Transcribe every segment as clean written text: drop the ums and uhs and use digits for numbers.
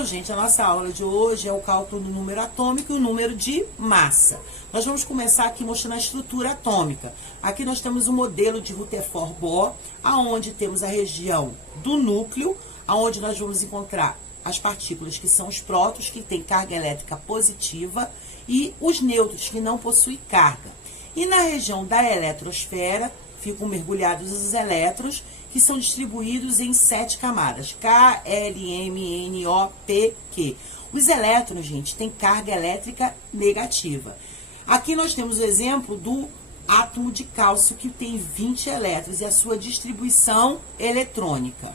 Então, gente, a nossa aula de hoje é o cálculo do número atômico e o número de massa. Nós vamos começar aqui mostrando a estrutura atômica. Aqui nós temos o modelo de Rutherford Bohr, aonde temos a região do núcleo, aonde nós vamos encontrar as partículas que são os prótons, que têm carga elétrica positiva, e os nêutrons, que não possuem carga. E na região da eletrosfera, ficam mergulhados os elétrons, que são distribuídos em 7 camadas, K, L, M, N, O, P, Q. Os elétrons, gente, têm carga elétrica negativa. Aqui nós temos o exemplo do átomo de cálcio, que tem 20 elétrons, e a sua distribuição eletrônica.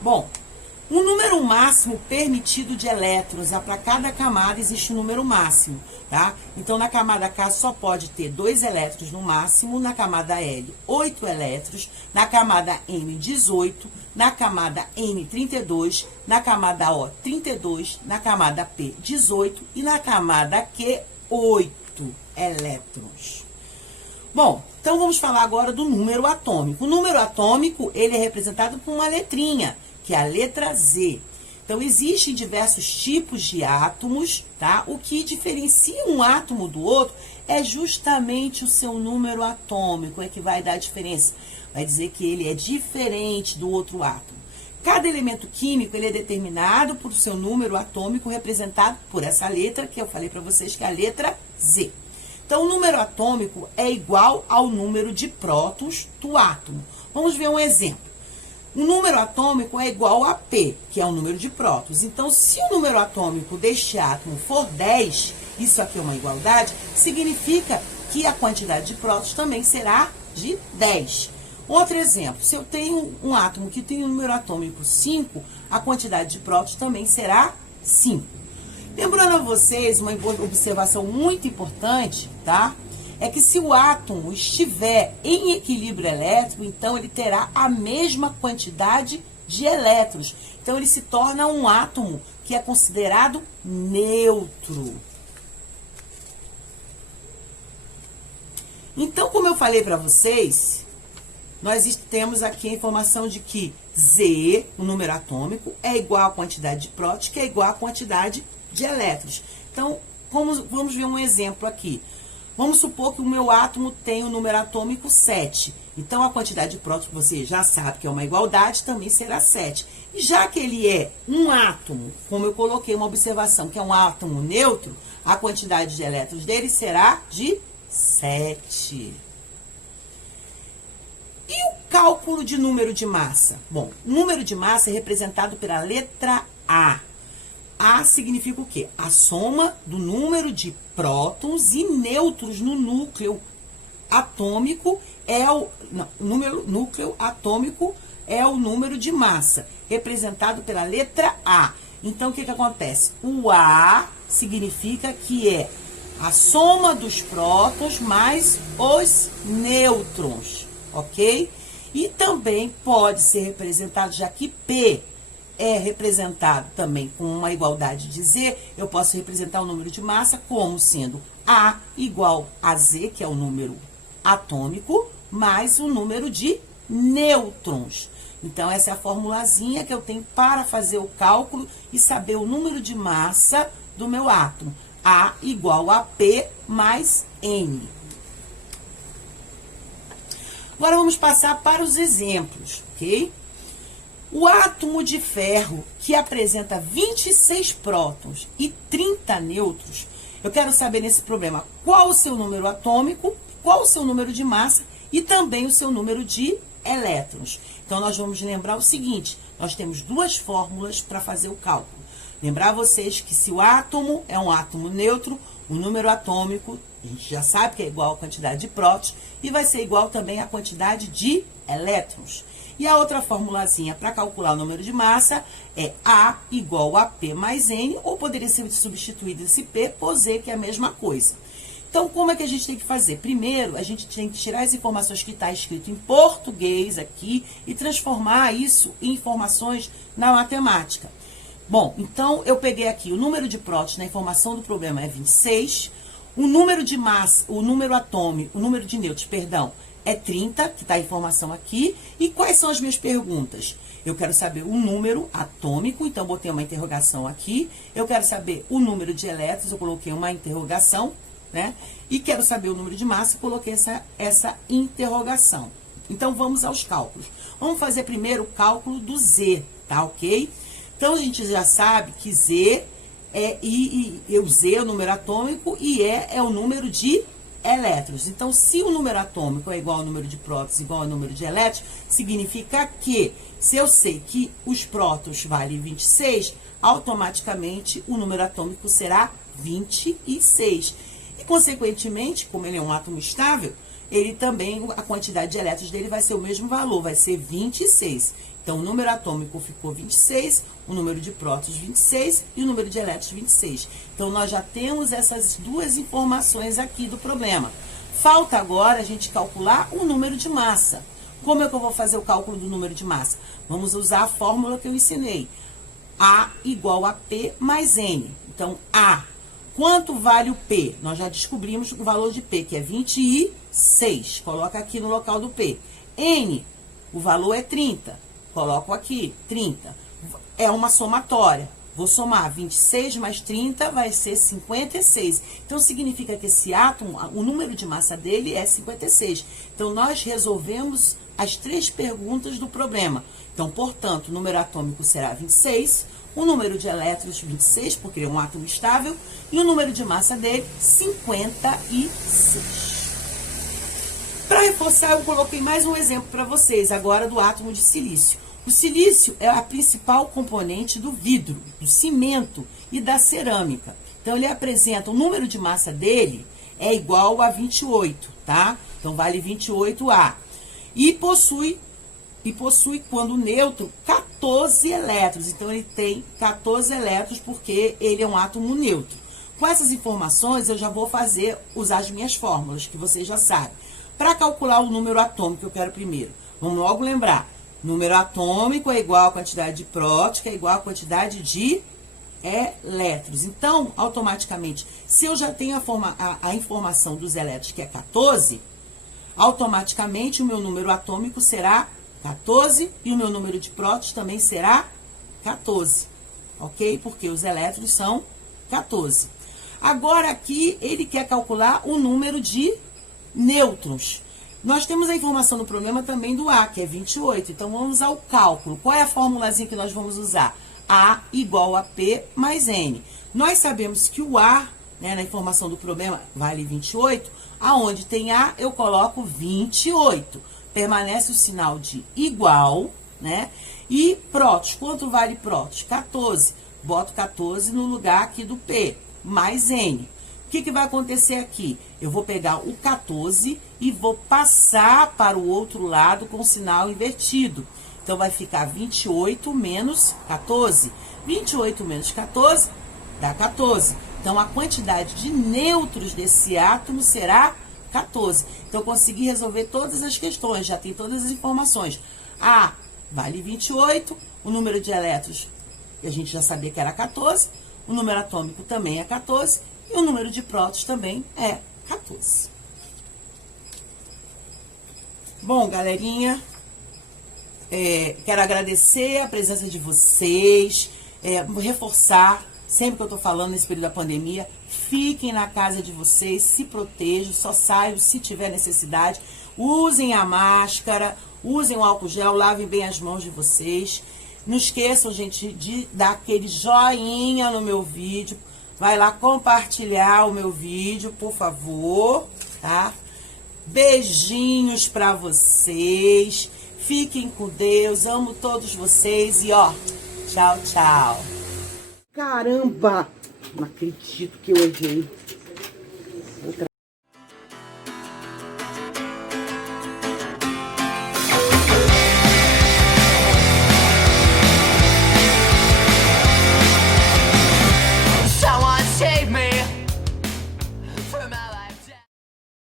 Bom, o número máximo permitido de elétrons, para cada camada existe um número máximo, tá? Então, na camada K só pode ter 2 elétrons no máximo, na camada L, 8 elétrons, na camada M, 18, na camada N, 32, na camada O, 32, na camada P, 18 e na camada Q, 8 elétrons. Bom, então vamos falar agora do número atômico. O número atômico, ele é representado por uma letrinha, que é a letra Z. Então, existem diversos tipos de átomos, tá? O que diferencia um átomo do outro é justamente o seu número atômico, é que vai dar a diferença. Vai dizer que ele é diferente do outro átomo. Cada elemento químico, ele é determinado por seu número atômico, representado por essa letra, que eu falei para vocês, que é a letra Z. Então, o número atômico é igual ao número de prótons do átomo. Vamos ver um exemplo. O número atômico é igual a P, que é o número de prótons. Então, se o número atômico deste átomo for 10, isso aqui é uma igualdade, significa que a quantidade de prótons também será de 10. Outro exemplo, se eu tenho um átomo que tem o número atômico 5, a quantidade de prótons também será 5. Lembrando a vocês uma observação muito importante, tá? É que se o átomo estiver em equilíbrio elétrico, então ele terá a mesma quantidade de elétrons. Então, ele se torna um átomo que é considerado neutro. Então, como eu falei para vocês, nós temos aqui a informação de que Z, o número atômico, é igual à quantidade de prótons, que é igual à quantidade de elétrons. Então, vamos ver um exemplo aqui. Vamos supor que o meu átomo tem o número atômico 7. Então, a quantidade de prótons, você já sabe que é uma igualdade, também será 7. E já que ele é um átomo, como eu coloquei uma observação, que é um átomo neutro, a quantidade de elétrons dele será de 7. E o cálculo de número de massa? Bom, o número de massa é representado pela letra A. A significa o quê? A soma do número de prótons e nêutrons no núcleo atômico núcleo atômico é o número de massa, representado pela letra A. Então, o que acontece? O A significa que é a soma dos prótons mais os nêutrons, ok? E também pode ser representado, já que P é representado também com uma igualdade de Z, eu posso representar o número de massa como sendo A igual a Z, que é o número atômico, mais o número de nêutrons. Então, essa é a formulazinha que eu tenho para fazer o cálculo e saber o número de massa do meu átomo. A igual a P mais N. Agora, vamos passar para os exemplos, ok? O átomo de ferro, que apresenta 26 prótons e 30 nêutrons, eu quero saber nesse problema qual o seu número atômico, qual o seu número de massa e também o seu número de elétrons. Então, nós vamos lembrar o seguinte, nós temos duas fórmulas para fazer o cálculo. Lembrar vocês que se o átomo é um átomo neutro, o número atômico, a gente já sabe que é igual à quantidade de prótons e vai ser igual também à quantidade de elétrons. E a outra formulazinha para calcular o número de massa é A igual a P mais N, ou poderia ser substituído esse P por Z, que é a mesma coisa. Então, como é que a gente tem que fazer? Primeiro, a gente tem que tirar as informações que está escrito em português aqui e transformar isso em informações na matemática. Bom, então, eu peguei aqui o número de prótons na informação do problema é 26, o número de massa, o número atômico, o número de nêutrons, perdão, é 30, que está a informação aqui. E quais são as minhas perguntas? Eu quero saber o número atômico, então botei uma interrogação aqui. Eu quero saber o número de elétrons, eu coloquei uma interrogação, né? E quero saber o número de massa, coloquei essa interrogação. Então, vamos aos cálculos. Vamos fazer primeiro o cálculo do Z, tá ok? Então, a gente já sabe que Z o Z é o número atômico e é o número de elétrons. Então, se o número atômico é igual ao número de prótons igual ao número de elétrons, significa que, se eu sei que os prótons valem 26, automaticamente o número atômico será 26. E, consequentemente, como ele é um átomo estável, ele também, a quantidade de elétrons dele vai ser o mesmo valor, vai ser 26. Então, o número atômico ficou 26, o número de prótons 26 e o número de elétrons 26. Então, nós já temos essas duas informações aqui do problema. Falta agora a gente calcular o número de massa. Como é que eu vou fazer o cálculo do número de massa? Vamos usar a fórmula que eu ensinei. A igual a P mais N. Então, A. Quanto vale o P? Nós já descobrimos o valor de P, que é 26. Coloca aqui no local do P. N, o valor é 30. Coloco aqui, 30. É uma somatória. Vou somar 26 mais 30, vai ser 56. Então, significa que esse átomo, o número de massa dele é 56. Então, nós resolvemos as três perguntas do problema. Então, portanto, o número atômico será 26, o número de elétrons 26, porque ele é um átomo estável, e o número de massa dele, 56. Para reforçar, eu coloquei mais um exemplo para vocês, agora do átomo de silício. O silício é a principal componente do vidro, do cimento e da cerâmica. Então, ele apresenta, o número de massa dele é igual a 28, tá? Então, vale 28A. E possui, quando neutro, 14 elétrons. Então, ele tem 14 elétrons porque ele é um átomo neutro. Com essas informações, eu já vou usar as minhas fórmulas, que vocês já sabem. Para calcular o número atômico, eu quero primeiro. Vamos logo lembrar. Número atômico é igual à quantidade de prótons, que é igual à quantidade de elétrons. Então, automaticamente, se eu já tenho a informação dos elétrons, que é 14, automaticamente o meu número atômico será 14 e o meu número de prótons também será 14. Ok? Porque os elétrons são 14. Agora, aqui, ele quer calcular o número de nêutrons. Nós temos a informação no problema também do A, que é 28. Então, vamos usar o cálculo. Qual é a formulazinha que nós vamos usar? A igual a P mais N. Nós sabemos que o A, né, na informação do problema, vale 28. Aonde tem A, eu coloco 28. Permanece o sinal de igual, né? E prótons, quanto vale prótons? 14. Boto 14 no lugar aqui do P, mais N. O que vai acontecer aqui? Eu vou pegar o 14 e vou passar para o outro lado com o sinal invertido. Então, vai ficar 28 menos 14. 28 menos 14 dá 14. Então, a quantidade de nêutrons desse átomo será 14. Então, eu consegui resolver todas as questões, já tem todas as informações. A vale 28, o número de elétrons, a gente já sabia que era 14, o número atômico também é 14, e o número de prótons também é 14. Bom, galerinha, quero agradecer a presença de vocês, reforçar, sempre que eu tô falando nesse período da pandemia, fiquem na casa de vocês, se protejam, só saiam se tiver necessidade, usem a máscara, usem o álcool gel, lavem bem as mãos de vocês. Não esqueçam, gente, de dar aquele joinha no meu vídeo. Vai lá compartilhar o meu vídeo, por favor, tá? Beijinhos pra vocês. Fiquem com Deus. Amo todos vocês. E, ó, tchau, tchau. Caramba! Não acredito que eu errei.